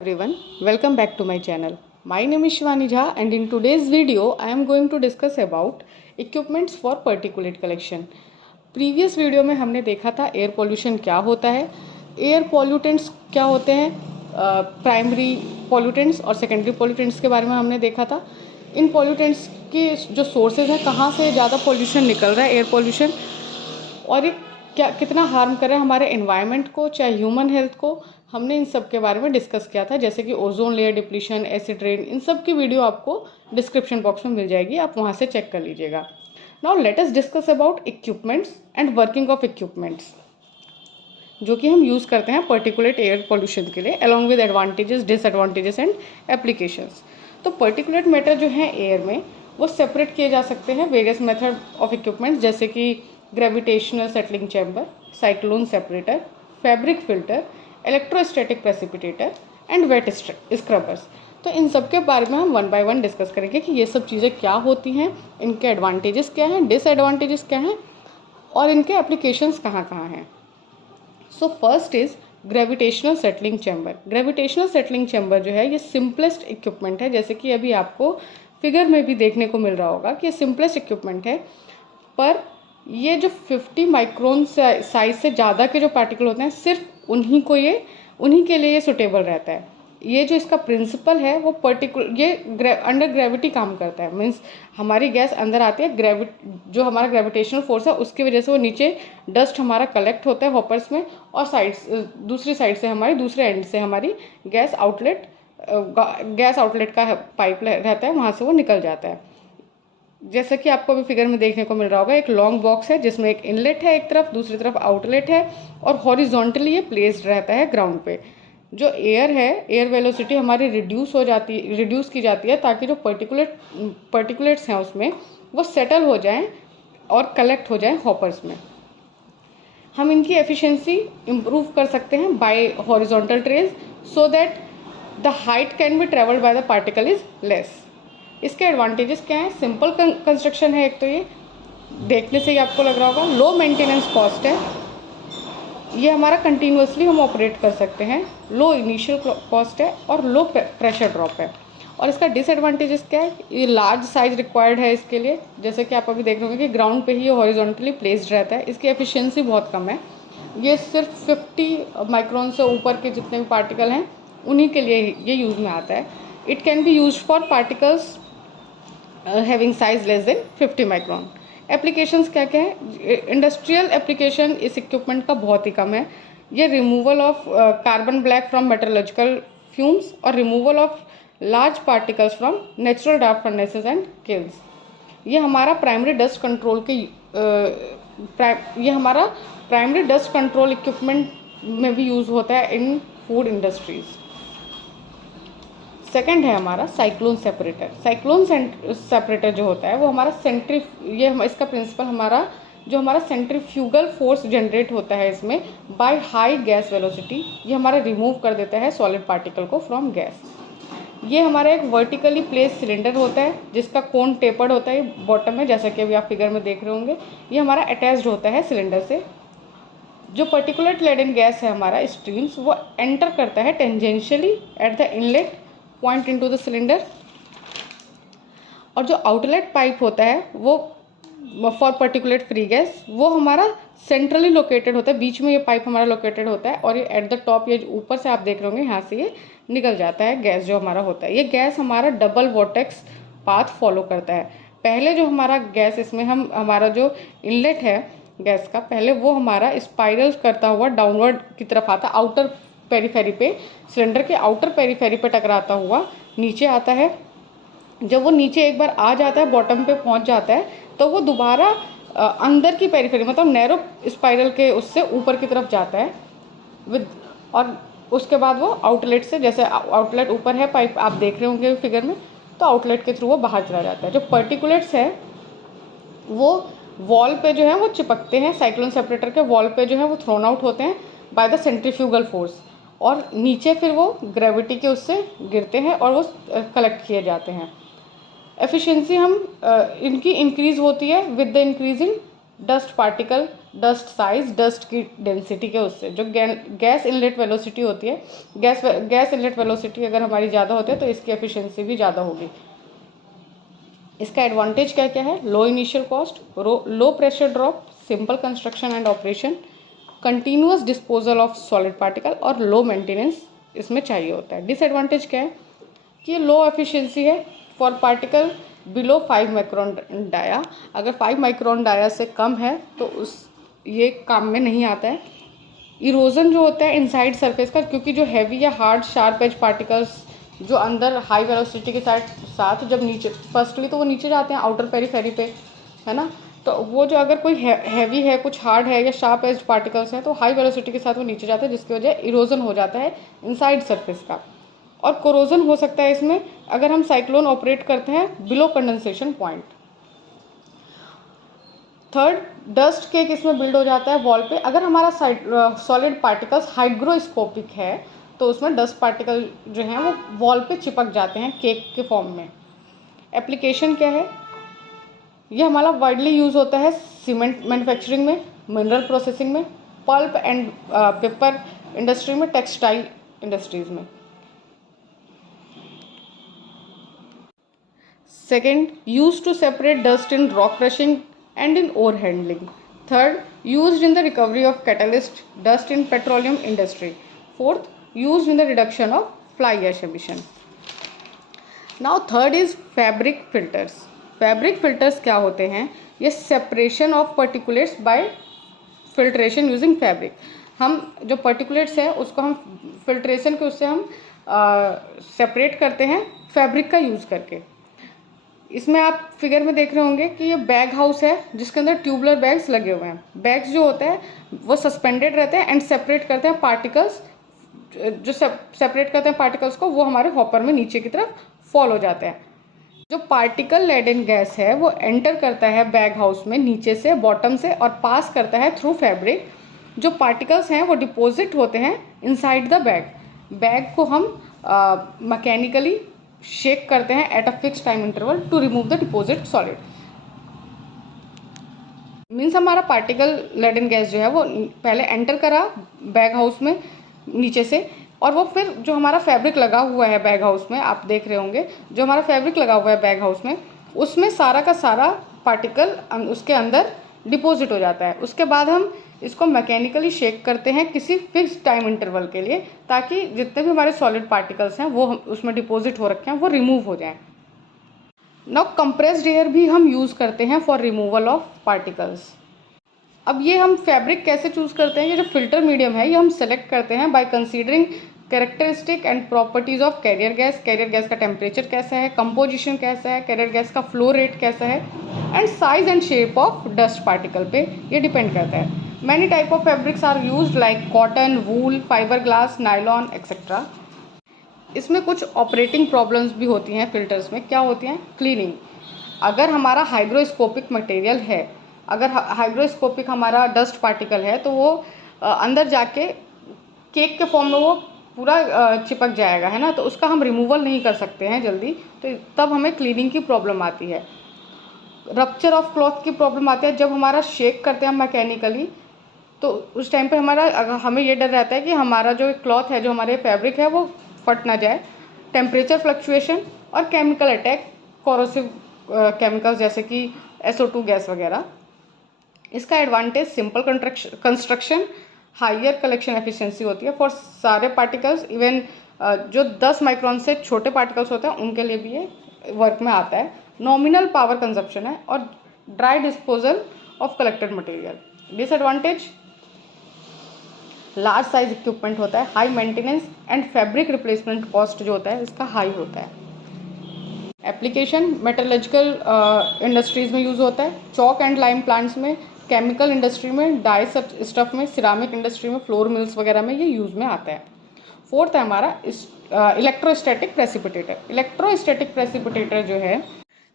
Everyone, welcome back to my channel. My name is Shivani Jha and in today's video I am going to discuss about equipments for particulate collection. Previous video में हमने देखा था air pollution क्या होता है, air pollutants क्या होते हैं, प्राइमरी पॉल्यूटेंट्स और सेकेंडरी पॉल्यूटेंट्स के बारे में हमने देखा था। इन पॉल्यूटेंट्स के जो सोर्सेज हैं, कहाँ से ज़्यादा पॉल्यूशन निकल रहा है एयर पॉल्यूशन, और ये क्या कितना हार्म कर रहा है हमारे एनवायरनमेंट को, चाहे ह्यूमन हेल्थ को, हमने इन सब के बारे में डिस्कस किया था। जैसे कि ozone layer depletion, acid rain, इन सब की वीडियो आपको डिस्क्रिप्शन बॉक्स में मिल जाएगी, आप वहाँ से चेक कर लीजिएगा। Now let us discuss about equipments and working of equipments जो कि हम यूज़ करते हैं पर्टिकुलेट एयर पोल्यूशन के लिए, along with advantages, disadvantages and applications. तो पर्टिकुलेट मैटर जो है एयर में, वो सेपरेट किए जा सकते हैं वेरियस मेथड ऑफ इक्विपमेंट्स, जैसे कि gravitational settling chamber, cyclone separator, fabric filter, electrostatic precipitator and wet scrubbers. तो इन सब के बारे में हम वन बाय वन डिस्कस करेंगे कि ये सब चीज़ें क्या होती हैं, इनके एडवांटेजेस क्या हैं, डिसएडवांटेजेस क्या हैं और इनके एप्लीकेशंस कहाँ कहाँ हैं। So first is gravitational settling chamber. Gravitational settling chamber जो है ये सिंपलेस्ट इक्विपमेंट है, जैसे कि अभी आपको फिगर में भी देखने को मिल रहा होगा कि ये सिंपलेस्ट इक्विपमेंट है, पर ये जो 50 माइक्रोन साइज से ज़्यादा के जो पार्टिकल होते हैं, सिर्फ उन्हीं के लिए ये सुटेबल रहता है। ये जो इसका प्रिंसिपल है वो अंडर ग्रेविटी काम करता है। मीन्स हमारी गैस अंदर आती है, जो हमारा ग्रेविटेशनल फोर्स है उसकी वजह से वो नीचे डस्ट हमारा कलेक्ट होता है हॉपर्स में, और दूसरी साइड से दूसरे एंड से हमारी गैस आउटलेट का पाइप रहता है, वहाँ से वो निकल जाता है। जैसा कि आपको अभी फिगर में देखने को मिल रहा होगा, एक लॉन्ग बॉक्स है जिसमें एक इनलेट है एक तरफ, दूसरी तरफ आउटलेट है, और हॉरिजॉन्टली ये प्लेस्ड रहता है ग्राउंड पे। जो एयर है, एयर वेलोसिटी हमारी रिड्यूस की जाती है, ताकि जो पर्टिकुलेट्स हैं उसमें वो सेटल हो जाएं और कलेक्ट हो जाएं हॉपर्स में। हम इनकी एफिशिएंसी इम्प्रूव कर सकते हैं bye horizontal trace, so that the height can be travelled by the particle is less. इसके एडवांटेजेस क्या हैं? सिंपल कंस्ट्रक्शन है, एक तो ये देखने से ही आपको लग रहा होगा। लो मेंटेनेंस कॉस्ट है, ये हमारा कंटिन्यूसली हम ऑपरेट कर सकते हैं। लो इनिशियल कॉस्ट है और लो प्रेशर ड्रॉप है। और इसका डिसएडवांटेजेस क्या है? ये लार्ज साइज रिक्वायर्ड है इसके लिए, जैसे कि आप अभी देख रहे होंगे कि ग्राउंड पे ही ये हॉरिजॉन्टली प्लेस्ड रहता है। इसकी एफिशिएंसी बहुत कम है, ये सिर्फ 50 माइक्रोन से ऊपर के जितने भी पार्टिकल हैं उन्हीं के लिए ये यूज़ में आता है। It can be use for particles having size less than 50 micron. Applications क्या क्या है? इंडस्ट्रियल एप्लीकेशन इस इक्विपमेंट का बहुत ही कम है। ये removal of carbon black from metallurgical fumes और removal of large particles from natural dark furnaces and kilns. ये हमारा प्राइमरी डस्ट कंट्रोल इक्विपमेंट में भी यूज़ होता है इन फूड इंडस्ट्रीज। सेकंड है हमारा साइक्लोन सेपरेटर। साइक्लोन सेपरेटर जो होता है वो हमारा इसका प्रिंसिपल हमारा सेंट्रीफ्यूगल फोर्स जनरेट होता है इसमें बाय हाई गैस वेलोसिटी। ये हमारा रिमूव कर देता है सॉलिड पार्टिकल को फ्रॉम गैस। ये हमारा एक वर्टिकली प्लेस सिलेंडर होता है जिसका कोन टेपर्ड होता है बॉटम में, जैसा कि अभी आप फिगर में देख रहे होंगे। ये हमारा अटैच्ड होता है सिलेंडर से। जो पर्टिकुलेट लेडन गैस है हमारा स्ट्रीम्स, वो एंटर करता है tangentially at the inlet point into the cylinder. और जो आउटलेट पाइप होता है वो फॉर पर्टिकुलेट फ्री गैस, वो हमारा सेंट्रली लोकेटेड होता है, बीच में ये पाइप हमारा लोकेटेड होता है, और ये एट द टॉप, ये ऊपर से आप देख रहे होंगे यहाँ से ये निकल जाता है गैस जो हमारा होता है। ये गैस हमारा डबल वोर्टेक्स पाथ फॉलो करता है। पहले जो हमारा गैस इसमें हमारा जो इनलेट है गैस का, पहले वो हमारा स्पाइरल करता हुआ डाउनवर्ड की तरफ आता, आउटर पेरीफेरी पे, सिलेंडर के आउटर पेरीफेरी पे टकराता हुआ नीचे आता है। जब वो नीचे एक बार आ जाता है, बॉटम पे पहुंच जाता है, तो वो दोबारा अंदर की पेरीफेरी, मतलब नैरो स्पाइरल के उससे ऊपर की तरफ जाता है और उसके बाद वो आउटलेट से, जैसे आउटलेट ऊपर है पाइप आप देख रहे होंगे फिगर में, तो आउटलेट के थ्रू वो बाहर चला जाता है। जो पर्टिकुलेट्स है वो वॉल पे जो है वो चिपकते हैं, साइक्लोन सेपरेटर के वॉल पे जो है वो थ्रोन आउट होते हैं बाय द सेंट्रीफ्यूगल फोर्स, और नीचे फिर वो ग्रेविटी के उससे गिरते हैं और वो कलेक्ट किए जाते हैं। एफिशिएंसी इनकी इंक्रीज़ होती है with the increase in dust particle dust size, dust की डेंसिटी के उससे। जो गैस इनलेट वेलोसिटी होती है, गैस इनलेट वेलोसिटी अगर हमारी ज़्यादा होती है तो इसकी एफिशिएंसी भी ज़्यादा होगी। इसका एडवांटेज क्या क्या है? Low initial cost, low pressure drop, simple construction and operation, continuous disposal of solid particle और लो मेंटेनेंस इसमें चाहिए होता है। डिसएडवांटेज क्या है कि लो एफिशिएंसी है for particle below 5 micron dia. अगर 5 माइक्रोन डाया से कम है तो उस ये काम में नहीं आता है। इरोजन जो होता है इनसाइड सरफेस का, क्योंकि जो हैवी या हार्ड शार्प एज पार्टिकल्स जो अंदर हाई वेलोसिटी के साथ जब नीचे, फर्स्टली तो वो नीचे जाते हैं आउटर पेरीफेरी पे, है ना, तो वो जो अगर कोई हैवी है, कुछ हार्ड है या शार्प एज पार्टिकल्स हैं तो हाई वेलोसिटी के साथ वो नीचे जाते हैं, जिसकी वजह इरोजन हो जाता है इनसाइड सरफेस का। और कोरोजन हो सकता है इसमें अगर हम साइक्लोन ऑपरेट करते हैं below condensation point. Third, dust cake इसमें बिल्ड हो जाता है वॉल पे। अगर हमारा सॉलिड पार्टिकल्स हाइग्रोस्कोपिक है तो उसमें डस्ट पार्टिकल जो हैं वो वॉल पे चिपक जाते हैं केक के फॉर्म में। एप्लीकेशन क्या है? ये हमारा वाइडली यूज़ होता है सीमेंट मैन्युफैक्चरिंग में, मिनरल प्रोसेसिंग में, पल्प एंड पेपर इंडस्ट्री में, टेक्सटाइल इंडस्ट्रीज में। Second, used to separate dust in rock crushing and in ore handling. Third, used in the recovery of catalyst dust in petroleum industry. Fourth, used in the reduction of fly ash emission. Now third is fabric filters. Fabric filters क्या होते हैं? ये separation of particulates by filtration using fabric. हम जो particulates है उसको हम filtration के उससे हम separate करते हैं फैब्रिक का यूज़ करके। इसमें आप फिगर में देख रहे होंगे कि ये बैग हाउस है जिसके अंदर ट्यूबुलर बैग्स लगे हुए हैं। बैग्स जो होते हैं वो सस्पेंडेड रहते हैं एंड सेपरेट करते हैं पार्टिकल्स, जो सेपरेट करते हैं पार्टिकल्स को, वो हमारे हॉपर में नीचे की तरफ फॉल हो जाते हैं। जो पार्टिकल लेडन गैस है वो एंटर करता है बैग हाउस में नीचे से, बॉटम से, और पास करता है थ्रू फैब्रिक। जो पार्टिकल्स हैं वो डिपॉजिट होते हैं इनसाइड द बैग। बैग को हम मैकेनिकली शेक करते हैं at a fix time interval to remove the deposit solid. Means हमारा पार्टिकल लेडन गैस जो है वो पहले एंटर करा बैग हाउस में नीचे से, और वो फिर जो हमारा फैब्रिक लगा हुआ है बैग हाउस में, आप देख रहे होंगे जो हमारा फैब्रिक लगा हुआ है बैग हाउस में, उसमें सारा का सारा पार्टिकल उसके अंदर डिपॉजिट हो जाता है। उसके बाद हम इसको मैकेनिकली शेक करते हैं किसी फिक्स टाइम इंटरवल के लिए, ताकि जितने भी हमारे सॉलिड पार्टिकल्स हैं वो उसमें डिपॉजिट हो रखे हैं वो रिमूव हो जाएं। नाउ कंप्रेस्ड एयर भी हम यूज़ करते हैं फॉर रिमूवल ऑफ पार्टिकल्स। अब ये हम फैब्रिक कैसे चूज़ करते हैं? ये जो फिल्टर मीडियम है ये हम सेलेक्ट करते हैं by considering characteristic and properties of carrier gas. Carrier gas का टेम्परेचर कैसा है, कंपोजिशन कैसा है, कैरियर गैस का फ्लो रेट कैसा है, and size and shape of dust particle पे ये डिपेंड करता है। Many type of fabrics are used like cotton, wool, fibre glass, nylon etcetera. इसमें कुछ ऑपरेटिंग प्रॉब्लम्स भी होती हैं फिल्टर्स में। क्या होती हैं? क्लीनिंग। अगर हमारा हाइग्रोस्कोपिक मटेरियल है, अगर हाइग्रोस्कोपिक हमारा डस्ट पार्टिकल है तो वो अंदर जाके केक के फॉर्म में वो पूरा चिपक जाएगा, है ना, तो उसका हम रिमूवल नहीं कर सकते हैं जल्दी, तो तब हमें क्लीनिंग की प्रॉब्लम आती है। रप्चर ऑफ क्लॉथ की प्रॉब्लम आती है जब हमारा शेक करते हैं मैकेनिकली, तो उस टाइम पे हमें ये डर रहता है कि हमारा जो क्लॉथ है, जो हमारे फैब्रिक है, वो फट ना जाए। टेम्परेचर फ्लक्चुएशन और केमिकल अटैक, कोरोसिव केमिकल्स जैसे कि SO2 गैस वगैरह। इसका advantage simple construction, higher collection efficiency होती है फॉर सारे पार्टिकल्स, इवन जो 10 माइक्रोन से छोटे पार्टिकल्स होते हैं उनके लिए भी ये वर्क में आता है। नॉमिनल पावर कंजप्शन है और dry disposal of collected material. Disadvantage, large size equipment होता है, high maintenance and fabric replacement cost जो होता है इसका हाई होता है। एप्लीकेशन, मेटलर्जिकल इंडस्ट्रीज़ में यूज़ होता है, चॉक एंड लाइम प्लांट्स में, केमिकल इंडस्ट्री में, डाई स्टफ में, सिरामिक इंडस्ट्री में, फ्लोर मिल्स वगैरह में ये यूज़ में आता है। फोर्थ है हमारा इलेक्ट्रोस्टैटिक प्रेसिपिटेटर। इलेक्ट्रोस्टैटिक प्रेसिपिटेटर जो है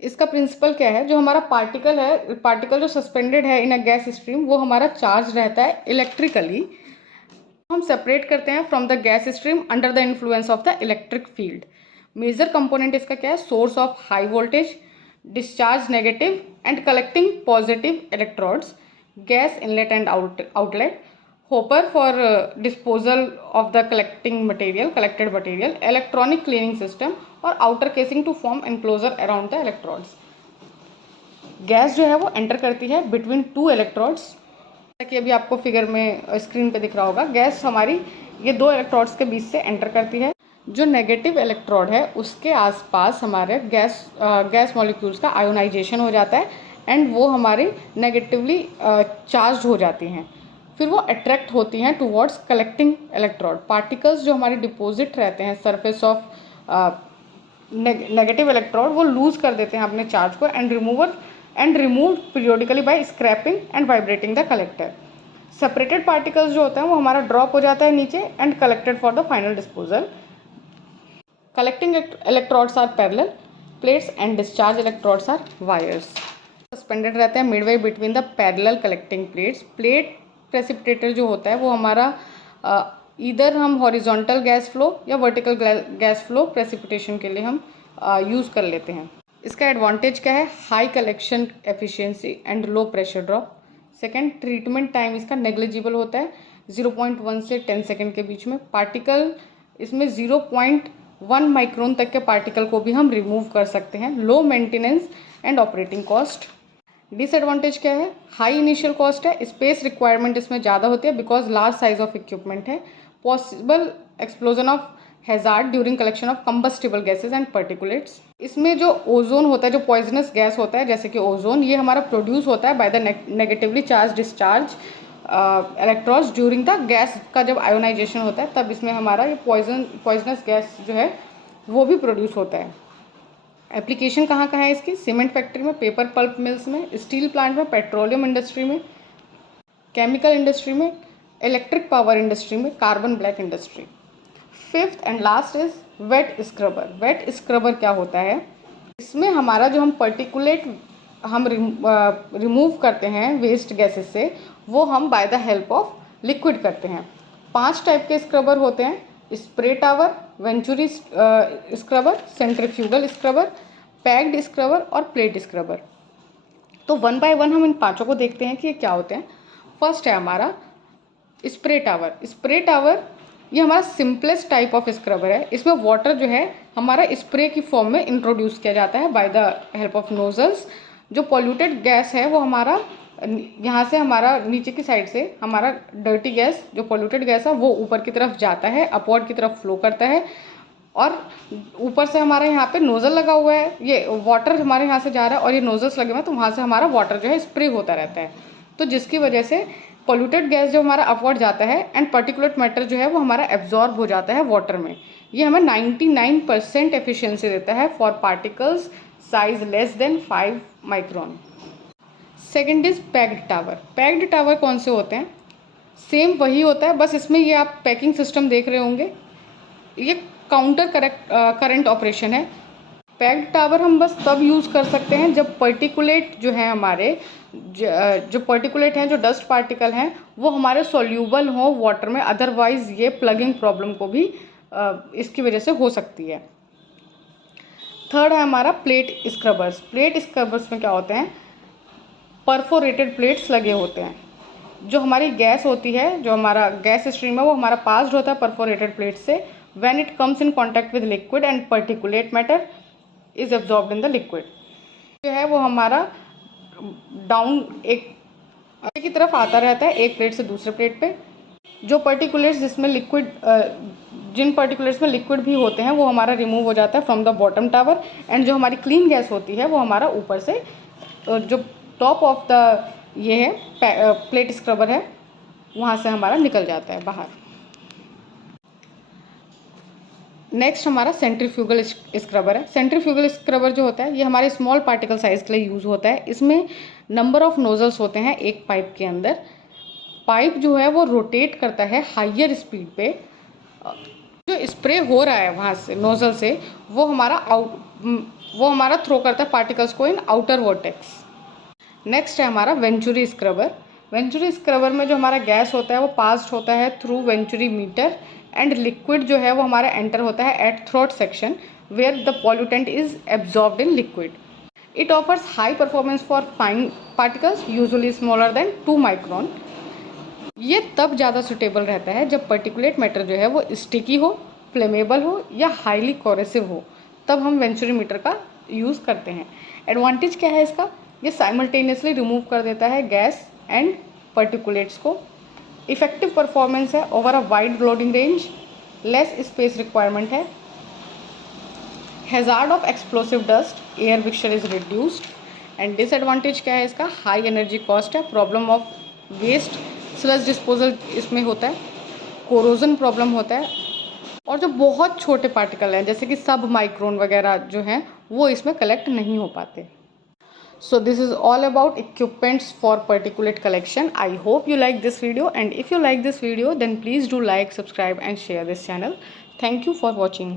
इसका प्रिंसिपल क्या है? जो हमारा पार्टिकल है, पार्टिकल जो सस्पेंडेड है इन अ गैस स्ट्रीम, वो हमारा चार्ज रहता है इलेक्ट्रिकली। हम सेपरेट करते हैं from the gas stream under the influence of the electric field. Major component इसका क्या है? Source of high voltage, discharge negative and collecting positive electrodes, gas inlet and outlet, hopper for disposal of the collected material, electronic cleaning system और outer casing to form enclosure around the electrodes. Gas जो है वो enter करती है between two electrodes, जैसा कि अभी आपको फिगर में स्क्रीन पे दिख रहा होगा. गैस हमारी ये दो इलेक्ट्रोड्स के बीच से एंटर करती है. जो नेगेटिव इलेक्ट्रोड है उसके आसपास हमारे गैस मॉलिक्यूल्स का आयोनाइजेशन हो जाता है एंड वो हमारी नेगेटिवली चार्ज हो जाती हैं. फिर वो अट्रैक्ट होती हैं टुवर्ड्स कलेक्टिंग इलेक्ट्रोड. पार्टिकल्स जो हमारे डिपॉजिट रहते हैं सरफेस ऑफ नेगेटिव इलेक्ट्रोड वो लूज कर देते हैं अपने चार्ज को and removed periodically by scrapping and vibrating the collector. Separated particles जो होते हैं वो हमारा ड्रॉप हो जाता है नीचे and collected for the final disposal. Collecting electrodes are parallel plates and discharge electrodes are wires. Suspended रहते हैं midway between the parallel collecting plates. Plate precipitator जो होता है वो हमारा इधर हम हॉरिजॉन्टल गैस फ्लो या वर्टिकल गैस फ्लो प्रेसिपिटेशन के लिए हम यूज़ कर लेते हैं. इसका एडवांटेज क्या है? High collection efficiency and low pressure drop. Second, treatment time इसका नेग्लिजिबल होता है 0.1 से 10 सेकेंड के बीच में. पार्टिकल इसमें 0.1 माइक्रोन तक के पार्टिकल को भी हम रिमूव कर सकते हैं. Low maintenance and operating cost. Disadvantage क्या है? हाई इनिशियल कॉस्ट है. स्पेस रिक्वायरमेंट इसमें ज़्यादा होती है because large size of equipment है. Possible explosion of hazard during collection of combustible gases and particulates. इसमें जो ओजोन होता है, जो पॉइजनस गैस होता है जैसे कि ओजोन, ये हमारा प्रोड्यूस होता है by the negatively charge discharge electrons during the gas का जब आयोनाइजेशन होता है तब इसमें हमारा ये पॉइजनस गैस जो है वो भी प्रोड्यूस होता है. एप्लीकेशन कहाँ कहाँ है इसकी? सीमेंट फैक्ट्री में, पेपर पल्प मिल्स में, स्टील प्लांट में, पेट्रोलियम इंडस्ट्री में, केमिकल इंडस्ट्री में, इलेक्ट्रिक पावर इंडस्ट्री में, carbon black industry. Fifth and last is wet scrubber. Wet scrubber क्या होता है? इसमें हमारा जो हम पर्टिकुलेट हम रिमूव करते हैं वेस्ट गैसेस से वो हम by the help of liquid करते हैं. 5 टाइप के स्क्रबर होते हैं: spray tower, venturi scrubber, centrifugal scrubber, packed scrubber और प्लेट स्क्रबर. तो वन बाय वन हम इन पांचों को देखते हैं कि ये क्या होते हैं. फर्स्ट है हमारा स्प्रे टावर. स्प्रे टावर ये हमारा सिंपलेस्ट टाइप ऑफ स्क्रबर है. इसमें वाटर जो है हमारा स्प्रे की फॉर्म में इंट्रोड्यूस किया जाता है by the help of nozzles. जो पॉल्यूटेड गैस है वो हमारा यहाँ से हमारा नीचे की साइड से हमारा डर्टी गैस, जो पॉल्यूटेड गैस है वो ऊपर की तरफ जाता है, अपवर्ड की तरफ फ्लो करता है और ऊपर से हमारा यहाँ पे नोज़ल लगा हुआ है. ये वाटर हमारे यहाँ से जा रहा है और ये नोजल्स लगे हुए हैं तो वहाँ से हमारा वाटर जो है स्प्रे होता रहता है. तो जिसकी वजह से पॉल्यूटेड गैस जो हमारा अपवर्ड जाता है एंड पर्टिकुलेट मैटर जो है वो हमारा एब्जॉर्ब हो जाता है वाटर में. ये हमें 99% एफिशिएंसी देता है for particles size less than 5 micron. Second is packed tower. Packed tower कौन से होते हैं? सेम वही होता है, बस इसमें ये आप पैकिंग सिस्टम देख रहे होंगे. ये काउंटर करंट ऑपरेशन है. पैक्ड टावर हम बस तब यूज़ कर सकते हैं जब पर्टिकुलेट जो है हमारे जो पर्टिकुलेट हैं, जो डस्ट पार्टिकल हैं वो हमारे सॉल्यूबल हो वाटर में. अदरवाइज ये प्लगिंग प्रॉब्लम को भी इसकी वजह से हो सकती है. थर्ड है हमारा प्लेट स्क्रबर्स. प्लेट स्क्रबर्स में क्या होते हैं? परफोरेटेड प्लेट्स लगे होते हैं. जो हमारी गैस होती है, जो हमारा गैस स्ट्रीम है वो हमारा पास्ड होता है परफोरेटेड प्लेट से. When it comes in contact with liquid and particulate matter is absorbed in the liquid. जो है वो हमारा डाउन एक की तरफ आता रहता है एक प्लेट से दूसरे प्लेट पे. जो पर्टिकुलेट्स जिसमें लिक्विड जिन पर्टिकुलेट्स में लिक्विड भी होते हैं वो हमारा रिमूव हो जाता है from the bottom tower and जो हमारी क्लीन गैस होती है वो हमारा ऊपर से जो टॉप ऑफ द ये है प्लेट स्क्रबर है वहाँ से हमारा निकल जाता है बाहर. नेक्स्ट हमारा सेंट्रीफ्यूगल स्क्रबर है. सेंट्रीफ्यूगल स्क्रबर जो होता है ये हमारे स्मॉल पार्टिकल साइज के लिए यूज़ होता है. इसमें नंबर ऑफ नोजल्स होते हैं एक पाइप के अंदर. पाइप जो है वो रोटेट करता है हाइयर स्पीड पे. जो स्प्रे हो रहा है वहाँ से नोजल से वो हमारा थ्रो करता है पार्टिकल्स को इन आउटर वर्टेक्स. नेक्स्ट है हमारा वेंचुरी स्क्रबर. वेंचुरी स्क्रबर में जो हमारा गैस होता है वो पास्ड होता है through venturi meter and liquid जो है वो हमारा एंटर होता है at throat section where the pollutant is absorbed in liquid. It offers high performance for fine particles, usually smaller than 2 micron. ये तब ज़्यादा सुटेबल रहता है जब पर्टिकुलेट मैटर जो है वो स्टिकी हो, फ्लेमेबल हो या हाईली कोरेसिव हो, तब हम वेंचुरीमीटर का यूज़ करते हैं। एडवांटेज क्या है इसका? ये साइमल्टेनियसली रिमूव कर देता है गैस एंड पर्टिकुलेट्स को। इफेक्टिव परफॉर्मेंस है over a wide loading range, less space requirement है। Hazard of explosive dust, air mixture is reduced. And disadvantage क्या है इसका? हाई एनर्जी कॉस्ट है, problem of waste sludge disposal इसमें होता है, कोरोजन प्रॉब्लम होता है, और जो बहुत छोटे पार्टिकल हैं जैसे कि सब माइक्रोन वगैरह जो हैं वो इसमें कलेक्ट नहीं हो पाते। So this is all about equipments for particulate collection. I hope you like this video, and if you like this video then please do like, subscribe and share this channel. Thank you for watching.